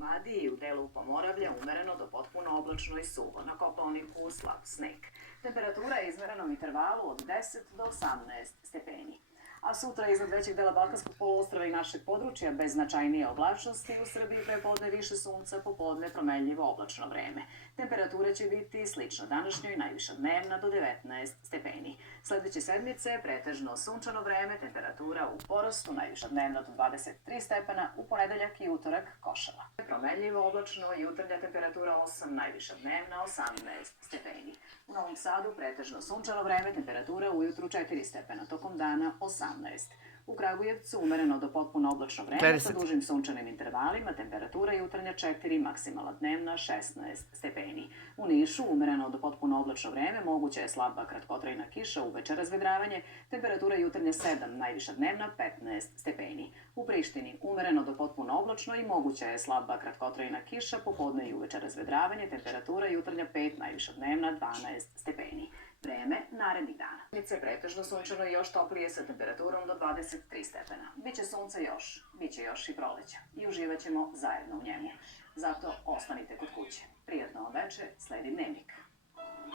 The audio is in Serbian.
Madi i u delu Pomoravlja umereno do potpuno oblačno i suvo. Na Kopaoniku slab sneg. Temperatura je izmerena u intervalu od 10 do 18 stepeni. A sutra iznad većeg dela Balkanskog poluostrva i našeg područja bez značajnije oblačnosti, u Srbiji prepodne više sunca, popodne promenljivo oblačno vreme. Temperatura će biti slična današnjoj, najviša dnevna do 19 stepeni. Sledeće sedmice pretežno sunčano vreme, temperatura u porastu, najviša dnevna do 23 stepena, u ponedeljak i utorak košava. Promenljivo oblačno, jutarnja temperatura 8, najviša dnevna 18 stepeni. U Novom Sadu pretežno sunčano vreme, temperatura ujutru 4 stepena, tokom dana 18. U Kragujevcu umereno do potpuno oblačno vreme sa dužim sunčanim intervalima, temperatura jutarnja 4, maksimalna dnevna 16 stepeni. U Nišu umereno do potpuno oblačno vreme, moguća je slaba kratkotrajna kiša, uveče razvedravanje, temperatura jutarnja 7, najviša dnevna 15 stepeni. U Prištini umereno do potpuno oblačno i moguća je slaba kratkotrajna kiša, popodne i uveče razvedravanje, temperatura jutarnja 5, najviša dnevna 12 stepeni. Vreme narednih dana. Biće pretežno sunčano i još toplije sa temperaturom do 23 stepena. Biće sunca još, biće još i proleća i uživat ćemo zajedno u njemu. Zato ostanite kod kuće. Prijatno vam veče, sledi Dnevnik.